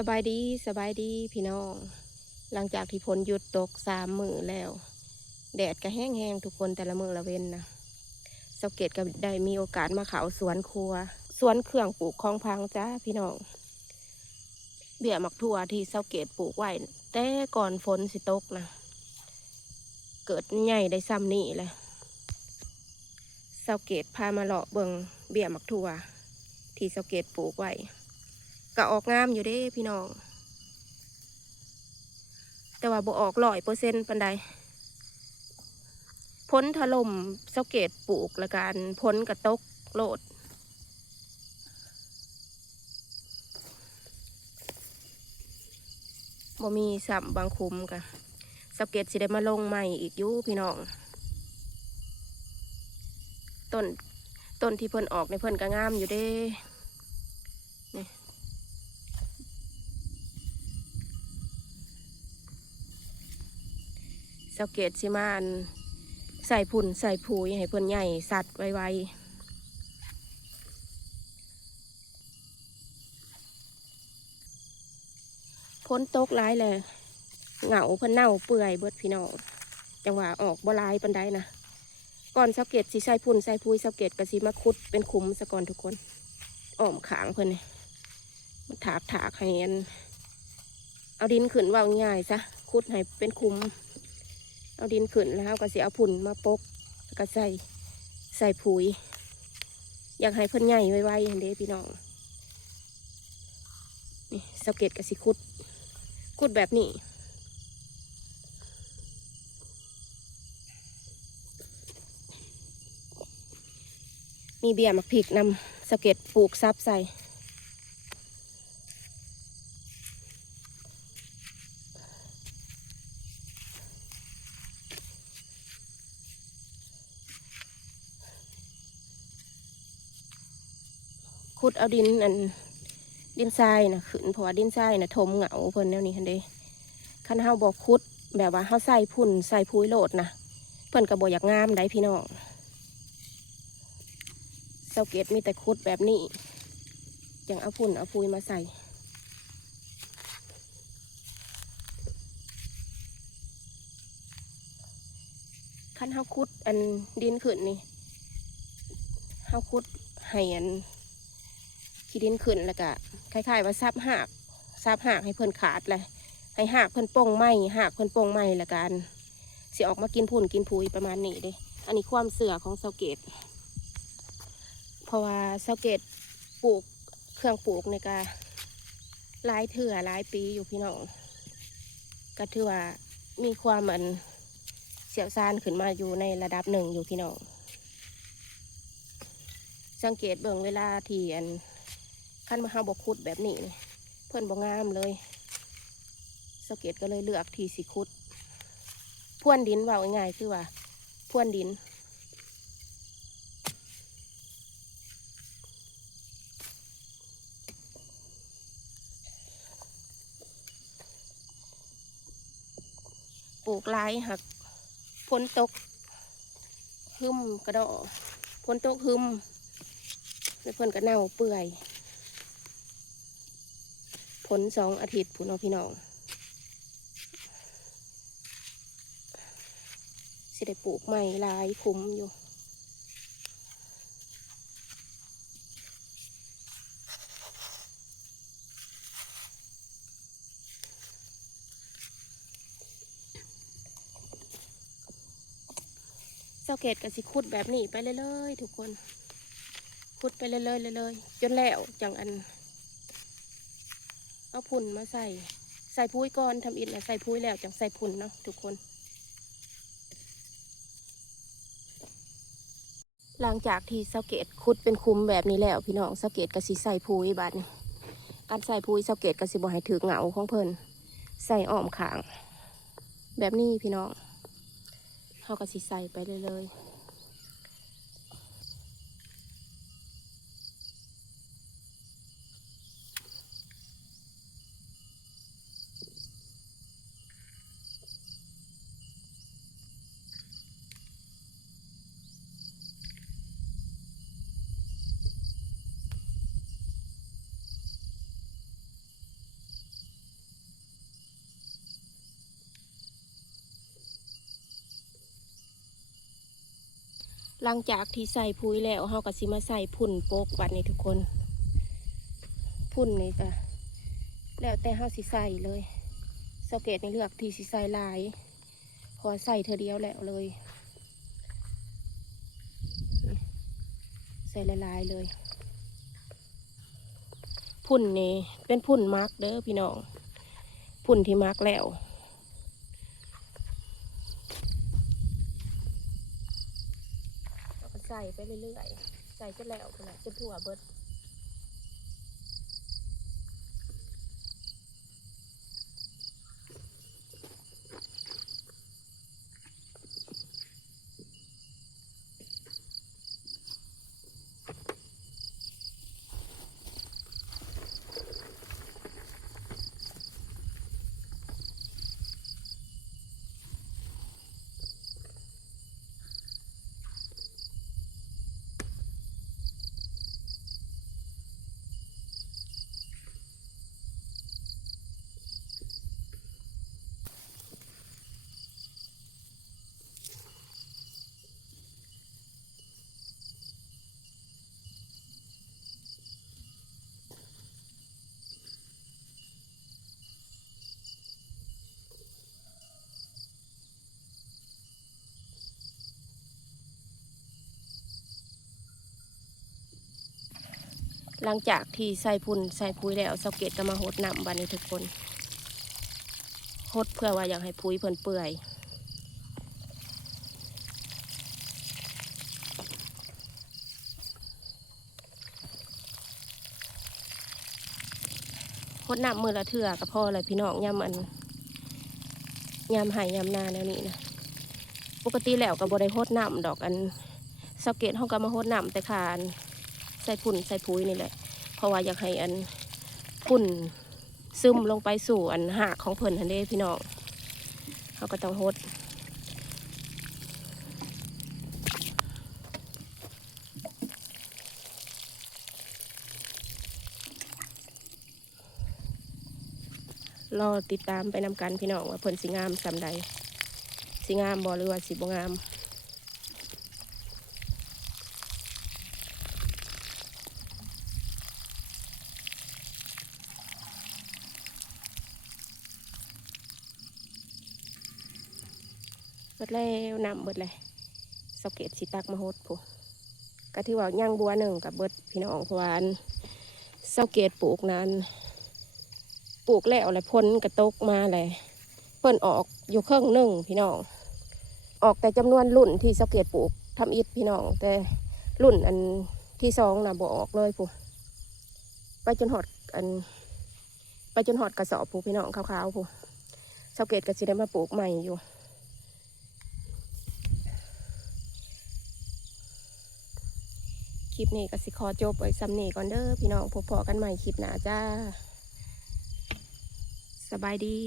สบายดีสบายดีพี่น้อง หลังจากที่ฝนหยุดตกสามมือแล้ว แดดก็แห้งๆทุกคนแต่ละมือละเว้นนะสาเกตก็ได้มีโอกาสมาเขาสวนครัว สวนเครื่องปลูกของพังจ้าพี่น้อง เบี้ยหมักทั่วที่สาเกตปลูกไว้แต่ก่อนฝนสิตกนะเกิดใหญ่ได้ซ้ำนี่เลยสาเกตพามาเลาะเบิงเบี้ยหมักทั่วที่สาเกตปลูกไว้ ก็ออกงามอยู่เด้พี่น้อง แต่ว่าบ่ออกร้อยเปอร์เซ็นต์ปันใดพ้นถล่มเสาเกตปลูกและการพ้นกระตกโลดบ่มีสับบางคุมกะเสเกตสิได้มาลงใหม่อีกยู่พี่น้อง ต้นต้นที่เพิ่นออกในเพิ่นก็งามอยู่เด้ สเกตสิมานใส่พุ่นใส่ผุยให้เพิ่นใหญ่สัตว์ไวๆพ้นตกร้ายเลยเหงาเพิ่นเน่าเปื่อยเบิดพี่น้องจังหวะออกบ่หลายปันได้นะก่อนสเกตสิใส่พุ่นใส่ผุยสเกตก็สิมาขุดเป็นขุมซะก่อนทุกคนอ้อมขางเพิ่นนี่มาถากถากให้อันเอาดินขึ้นว่าง่ายซะขุดให้เป็นขุม เอาดินขึ้นแล้วก็สิเอาผุ่นมาปกแล้วก็ใส่ใส่ปุ๋ย อยากให้เพิ่นใหญ่ไวๆเห็นเด้พี่น้องนี่สเก็ดกับสิคุดคุดแบบนี้มีเบี้ยมักพริกนำสเก็ดปลูกซับใส่ ขุดเอาดินอันดินทรายนะขึ้นเพราะว่าดินทรายนะถมเหงาเพิ่นแนวนี้คันเดคันเฮาบอกขุด แบบว่าเฮาใส่พุ่นใส่พุ้ยโลดนะเพิ่นก็บ่อยากงามได้พี่น้องเสาเกตมีแต่ขุดแบบนี้จังเอาพุ่นเอาพุ้ยมาใส่คันเฮาขุดอันดินขึ้นนี่เฮาขุดให้อัน ขี้ดินขึ้นแล้วก็คล้ายๆว่าซับหากซับหากให้เพิ่นขาดเลยให้หากเพิ่นโป่งไหมหากเพิ่นโป่งไหมละกันสิออกมากินพุ่นกินพุยประมาณนี้เด้อันนี้ความเสื่อของเสาเกตเพราะว่าเสาเกตปลูกเครื่องปลูกในกาหลายเถื่อหลายปีอยู่พี่น้องก็ถือว่ามีความเหมือนเสียวซานขึ้นมาอยู่ในระดับหนึ่งอยู่พี่น้องสังเกตเบิ่งเวลาที่อัน ขั้นมาเฮาบกขุดแบบนี้นี่เพิ่อนบ่งามเลยสเกตก็เลยเลือกทีสิขุดพ่วนดินว่าง่ายๆคือว่าพ่วนดิน ปลูกหลายหักพ้นตกหึมกระดอพ้นตกหึมแล้วเพิ่อนก็เน่าเปื่อย ผลสองอาทิตย์ผู้น้องพี่น้องสิได้ปลูกใหม่ลายคุ้มอยู่เสาเกตกับสิคุดแบบนี้ไปเรื่อยๆทุกคนขุดไปเรื่อยๆเลยๆจนแล้วจังอัน เอาพุ่นมาใส่ ใส่พุ้ยก่อนทำอิฐแล้วใส่พุ้ยแล้วจังใส่พุ่นเนาะทุกคน หลังจากที่สาเกตขุดเป็นคุมแบบนี้แล้วพี่น้องสาเกตก็สิใส่พุ้ยบัดนี้การใส่พุ้ยสาเกตก็สิบ่ให้ถือเหงาของเพิ่นใส่อ้อมขาง แบบนี้พี่น้องเขาก็สิใส่ไปเรื่อยๆ หลังจากที่ใส่พุ้ยแล้วเฮาก็สิมาใส่พุ่นโปกบัดนี้ทุกคน พุ่นนี่ก็แล้วแต่เฮาสิใส่เลยสเกตในเลือกที่สิใส่ลายพอใส่เธอเดียวแล้วเลย ใส่ละลายๆเลย พุ่นนี่เป็นพุ่นมาร์กเด้อพี่น้อง พุ่นที่มาร์กแล้ว เราก็ ใส่ไปเรื่อยๆ ใส่จนแล้วพุ่นน่ะจนทั่วเบิด หลังจากที่ใส่พุ่นใส่พุ้ยแล้วสเก็ตก็มาหดน้ำบันนี้ทุกคนหดเพื่อว่าอยากให้พุ้ยเพิ่นเปื่อยหดน้ำมือละเถื่อก็พอเลยพี่น้องยำอันยำห่ยยำนาแนวนี้นะปกติแล้วก็บ่ได้หดน้ำดอกอันสเก็ตเขาก็มาหดน้ำแต่ขาน ใส่พุ่นใส่พุ้ยนี่แหละ เพราะว่าอยากให้อันพุ่นซึมลงไปสู่อันหากของเพิ่นทันเด้พี่น้องเขาก็ต้องหดรอติดตามไปนำกันพี่น้องว่าเพิ่นสิงามสำใดสิงามบ่หรือว่าสิบ่งาม เบิดแล้วนำเบิดเลยสเก็ตสิตักมาโฮดผู้ก็ที่ว่าย่างบัวหนึ่งกับเบิดพี่น้องเพราะว่านสเก็ตปลูกนั้นปลูกแล้วแล้วพ้นกระตกมาเลยเพิ่นออกอยู่เครื่องหนึ่งพี่น้อง ออกแต่จำนวนรุ่นที่สเก็ตปลูกทำอิฐพี่น้อง แต่รุ่นอันที่สองนะบ่ออกเลยผู้ไปจนหอดอัน ไปจนหอดกระสอบผู้พี่น้องขาวๆผู้สเก็ตก็สิได้มาปลูกใหม่อยู่ คลิปนี้ก็สิขอจบไว้ซ้ำนี้ก่อนเด้อพี่น้องพบพอกันใหม่คลิปหน้าจ้า สบายดี